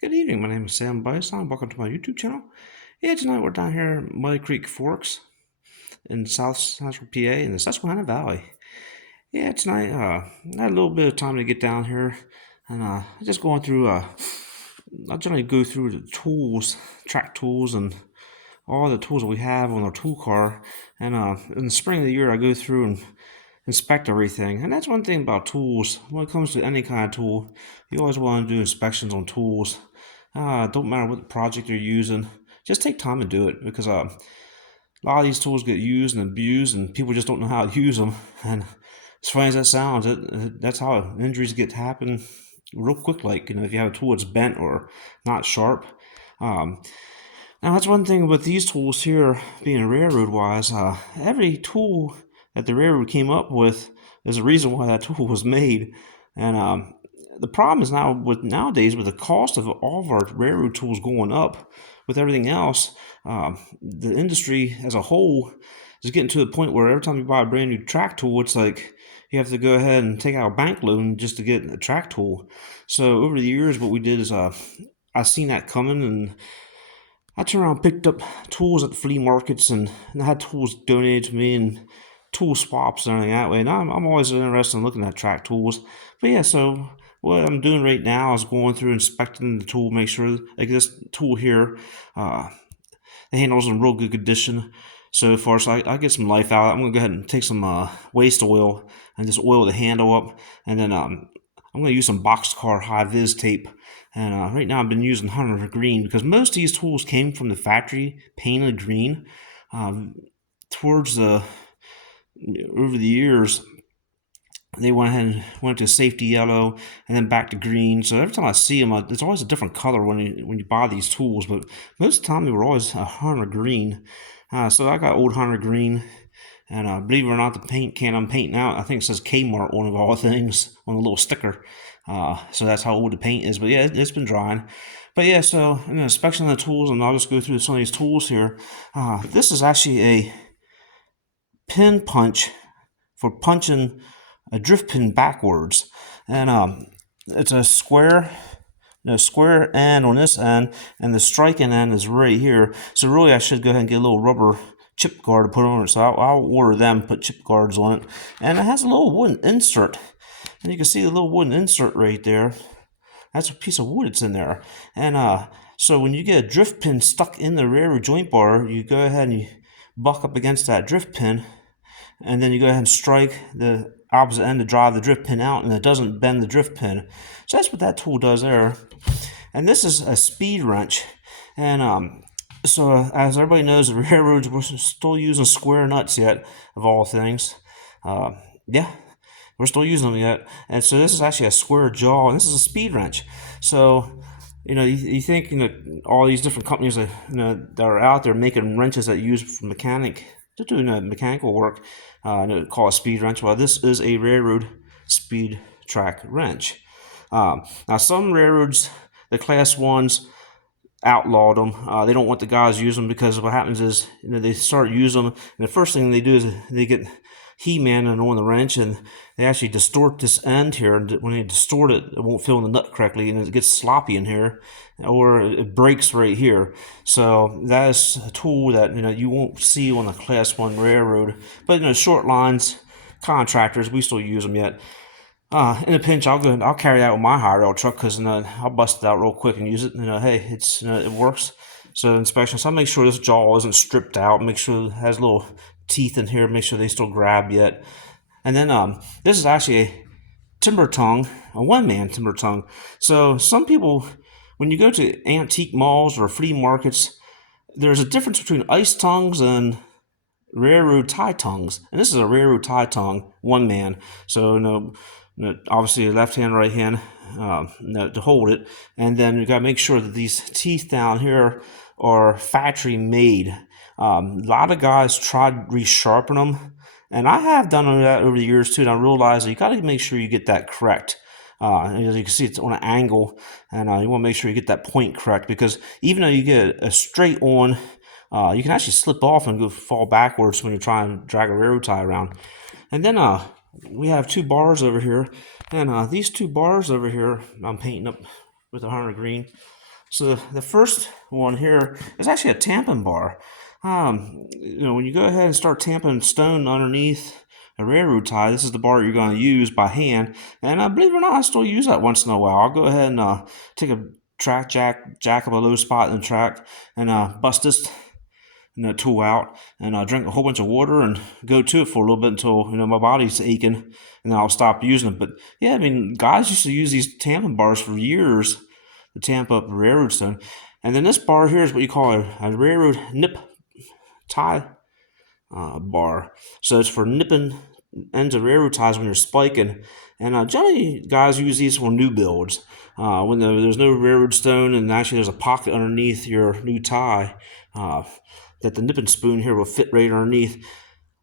Good evening. My name is Sam Bison. Welcome to my YouTube channel. Yeah, tonight we're down here at Muddy Creek Forks in South Central PA in the Susquehanna Valley. Yeah, tonight I had a little bit of time to get down here, and just going through. I generally go through the tools, track tools, and all the tools that we have on our tool car. And in the spring of the year, I go through and inspect everything. And that's one thing about tools. When it comes to any kind of tool, you always want to do inspections on tools. Don't matter what project you're using, just take time to do it because a lot of these tools get used and abused, and people just don't know how to use them. And as funny as that sounds, that's how injuries get to happen real quick. Like if you have a tool that's bent or not sharp. Um, Now that's one thing with these tools here, being railroad wise. Every tool that the railroad came up with is a reason why that tool was made, and the problem is now with nowadays with the cost of all of our railroad tools going up, with everything else, the industry as a whole is getting to the point where every time you buy a brand new track tool, it's like you have to go ahead and take out a bank loan just to get a track tool. So over the years, what we did is I seen that coming, and I turned around and picked up tools at the flea markets, and I had tools donated to me and tool swaps and everything that way. And I'm always interested in looking at track tools. But yeah, so what I'm doing right now is going through inspecting the tool, make sure like this tool here, uh, the handle's in real good condition so far. So I get some life out. I'm gonna go ahead and take some waste oil and just oil the handle up, and then I'm gonna use some boxcar high vis tape. And right now I've been using Hunter Green because most of these tools came from the factory painted green. Um, towards the over the years, they went ahead and went to safety yellow and then back to green. So every time I see them, it's always a different color when you buy these tools. But most of the time, they were always a Hunter Green. So I got old Hunter Green, and believe it or not, the paint can I'm painting out, I think it says Kmart on of all things on the little sticker. So that's how old the paint is. But yeah, it's been drying. But yeah, so in the inspection of the tools, and I'll just go through some of these tools here. This is actually a pin punch for punching a drift pin backwards, and it's a square end on this end, and the striking end is right here. So really, I should go ahead and get a little rubber chip guard to put on it. So I'll order them, put chip guards on it, and it has a little wooden insert, and you can see the little wooden insert right there. That's a piece of wood that's in there, and so when you get a drift pin stuck in the railroad joint bar, you go ahead and you buck up against that drift pin, and then you go ahead and strike the opposite end to drive the drift pin out, and it doesn't bend the drift pin. So that's what that tool does there. And this is a speed wrench, and so as everybody knows, the railroads were still using square nuts yet, of all things. Uh, yeah, we're still using them yet, and so this is actually a square jaw, and this is a speed wrench. So you think all these different companies that that are out there making wrenches that use for mechanic to do mechanical work, call a speed wrench. Well, this is a railroad speed track wrench. Now, some railroads, the class ones, outlawed them. They don't want the guys using them because what happens is they start using them, and the first thing they do is they get He-Man on the wrench, and they actually distort this end here. And when they distort it, it won't fill in the nut correctly, and it gets sloppy in here, or it breaks right here. So that is a tool that you won't see on the Class One railroad, but short lines, contractors, we still use them yet. In a pinch, I'll carry that with my high rail truck because I'll bust it out real quick and use it. Hey, it works. So inspection. So I'll make sure this jaw isn't stripped out. Make sure it has little teeth in here. Make sure they still grab yet. And then this is actually a timber tongue, a one-man timber tongue. So some people, when you go to antique malls or flea markets, there's a difference between ice tongues and railroad tie tongues, and this is a railroad tie tongue, one man. So obviously left hand, right hand to hold it, and then you got to make sure that these teeth down here are factory made. A lot of guys tried resharpen them, and I have done that over the years too. And I realized that you got to make sure you get that correct. And as you can see, it's on an angle, and you want to make sure you get that point correct, because even though you get a straight on, you can actually slip off and go fall backwards when you're trying to drag a railroad tie around. And then we have two bars over here, and these two bars over here I'm painting up with a Hunter Green. So the first one here is actually a tamping bar. When you go ahead and start tamping stone underneath a railroad tie, this is the bar you're going to use by hand. And believe it or not, I still use that once in a while. I'll go ahead and take a track jack up a low spot in the track, and bust this tool out, and drink a whole bunch of water and go to it for a little bit until my body's aching, and then I'll stop using it. But yeah, I mean, guys used to use these tamping bars for years to tamp up railroad stone. And then this bar here is what you call a railroad nip tie bar. So it's for nipping ends of railroad ties when you're spiking. And generally, guys use these for new builds. When there's no railroad stone and actually there's a pocket underneath your new tie that the nipping spoon here will fit right underneath.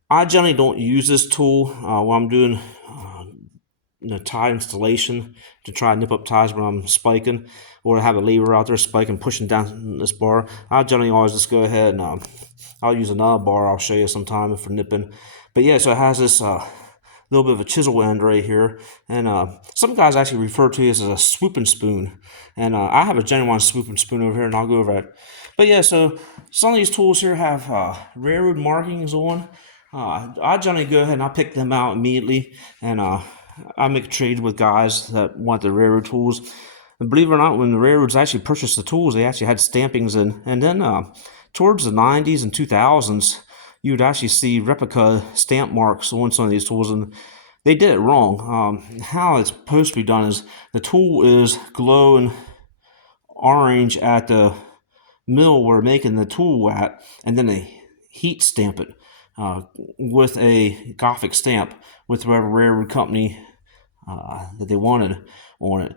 I generally don't use this tool while I'm doing tie installation to try and nip up ties when I'm spiking, or have a lever out there spiking, pushing down this bar. I generally always just go ahead and I'll use another bar I'll show you sometime for nipping. But yeah, so it has this little bit of a chisel end right here, and some guys actually refer to it as a swooping spoon, and I have a genuine swooping spoon over here, and I'll go over it. But yeah, so some of these tools here have railroad markings on. I generally go ahead and I pick them out immediately, and I make a trade with guys that want the railroad tools. And believe it or not, when the railroads actually purchased the tools, they actually had stampings in. And then towards the 90s and 2000s, you would actually see replica stamp marks on some of these tools, and they did it wrong. How it's supposed to be done is the tool is glowing orange at the mill we're making the tool at, and then they heat stamp it with a Gothic stamp with whatever railroad company that they wanted on it.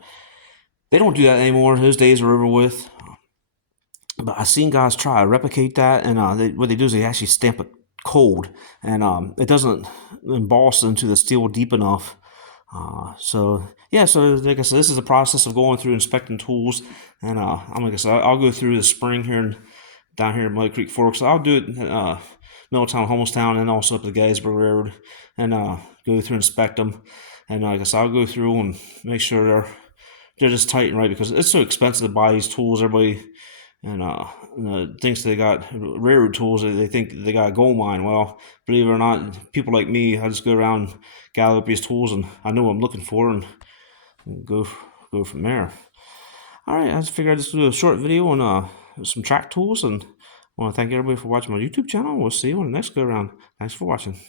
They don't do that anymore. Those days are over with. But I've seen guys try to replicate that, and what they do is they actually stamp it cold, and it doesn't emboss into the steel deep enough. So like I said, this is the process of going through inspecting tools, and like I said, I'll go through the spring here and down here at Muddy Creek Forks. So I'll do it Middletown, Homelstown, and also up the Gettysburg Railroad, and go through and inspect them. And like I said, I'll go through and make sure they're just tight and right, because it's so expensive to buy these tools. Everybody thinks they got railroad tools. They think they got a gold mine. Well, believe it or not, people like me, I just go around, gather up these tools, and I know what I'm looking for, and go from there. All right, I just figured I'd just do a short video on some track tools, and I want to thank everybody for watching my YouTube channel. We'll see you on the next go around. Thanks for watching.